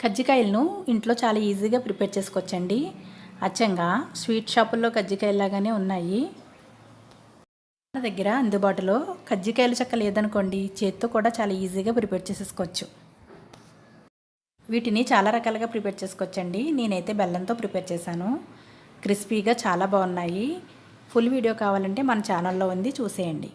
కజ్జికాయలను ఇంట్లో చాలా ఈజీగా ప్రిపేర్ చేసుకోవచ్చండి. అచ్చంగా స్వీట్ షాపుల్లో కజ్జికాయలాగానే ఉన్నాయి. మన దగ్గర అందుబాటులో కజ్జికాయలు చెక్క లేదనుకోండి, చేత్తో కూడా చాలా ఈజీగా ప్రిపేర్ చేసేసుకోవచ్చు. వీటిని చాలా రకాలుగా ప్రిపేర్ చేసుకోవచ్చండి. నేనైతే బెల్లంతో ప్రిపేర్ చేశాను. క్రిస్పీగా చాలా బాగున్నాయి. ఫుల్ వీడియో కావాలంటే మన ఛానల్లో ఉంది, చూసేయండి.